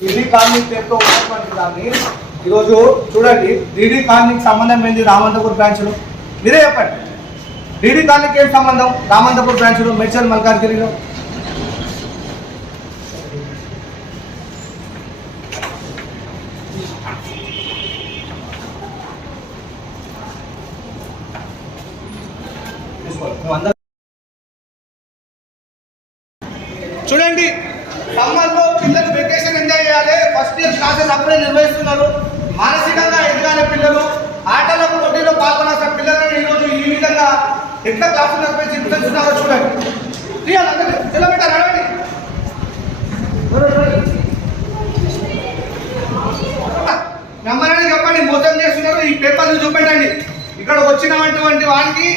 Delhi colony పేరుతో ఉన్నటువంటి దాన్ని ఈరోజు చూడండి. డిడి కాలనీకి సంబంధం ఏంది? రామంతపూర్ బ్రాంచ్లో మీరే చెప్పండి. డిడి కాలనీకి ఏం సంబంధం? రామంతపూర్ బ్రాంచ్లో మెడ్చల్ మల్కాజ్గిరిలో. చూడండి. సమ్మర్లో పిల్లలు వెకేషన్ ఎంజాయ్ చేయాలి. ఫస్ట్ ఇయర్ క్లాసెస్ అప్పుడే నిర్వహిస్తున్నారు. మానసికంగా ఎదగాలి పిల్లలు. ఆటల పోటీలో పాల్గొనాల్సిన పిల్లలను ఈ రోజు ఈ విధంగా ఎట్లా క్లాసులు నిర్వహించి హింసిస్తున్నారో చూడండి. కిలోమీటర్ నడవండి. నమ్మరని చెప్పండి. మోసం చేస్తున్నారు. ఈ పేపర్లు చూపెట్టండి. ఇక్కడ వచ్చినటువంటి వాళ్ళకి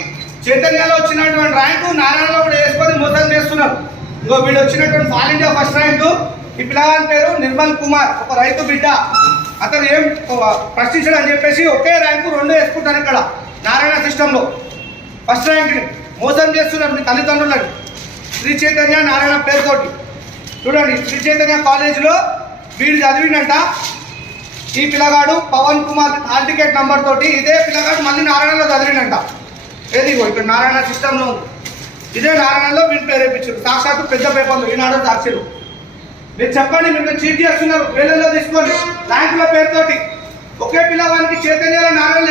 చైతన్యలో వచ్చినటువంటి ర్యాంకు నారాయణలో కూడా వేసుకొని మోసం చేస్తున్నారు. ఇంకో వీడు వచ్చినటువంటి ఆల్ ఇండియా ఫస్ట్ ర్యాంకు ఈ పిల్లగాని పేరు నిర్మల్ కుమార్ ఒక రైతు బిడ్డ. అతను ఏం ప్రశ్నించడం అని చెప్పేసి ఒకే ర్యాంకు రెండు వేసుకుంటాను ఇక్కడ నారాయణ సిస్టంలో. ఫస్ట్ ర్యాంక్ని మోసం చేస్తున్నారు మీ తల్లిదండ్రులని. శ్రీ చైతన్య నారాయణ పేరుతోటి. చూడండి శ్రీ చైతన్య కాలేజీలో వీడు చదివినట్ట ఈ పిల్లగాడు Pavan Kumar hall ticket number తోటి ఇదే పిల్లగాడు మళ్ళీ నారాయణలో చదివినంట ఏది ఇక్కడ నారాయణ సిస్టంలో ఇదే నారాయణలో వీళ్ళు ప్రేరేపించారు సాక్షాత్తు పెద్ద పేపర్లు ఈనాడు సాక్షులు మీరు చెప్పండి మీరు చీట్ చేస్తున్నారు. వేలల్లో తీసుకోండి. ర్యాంకుల పేరుతోటి. ఒకే పిల్లవానికి చైతన్యాల నారాయణ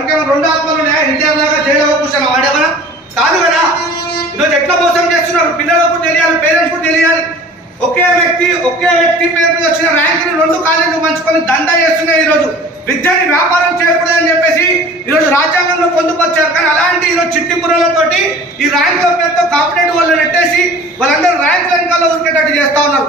ఎక్కడ రెండు ఆత్మలు ఉన్నాయా? ఎన్టీఆర్ లాగా జైలు కూర్చొని వాడేమన్నా? కాదు కదా? ఈరోజు ఎట్లా మోసం చేస్తున్నారు? పిల్లలకు తెలియాలి పేరెంట్స్ కూడా తెలియాలి. ఒకే వ్యక్తి ఒకే వ్యక్తి పేరు మీద వచ్చిన ర్యాంకులు రెండు కాలేజీలు పంచుకొని దందా చేస్తున్నాయి ఈరోజు. విద్యని వ్యాపారం చేయకూడదని చెప్పేసి ఈరోజు రాజ్యాంగంలో పొందుపరిచారు. కానీ అలాంటి ఈరోజు చిట్టి బుర్రలతోటి ఈ ర్యాంకుల పేరుతో కాంపిటేటివ్ వాళ్ళు నెట్టేసి వాళ్ళందరూ చేస్తా ఉన్నారు.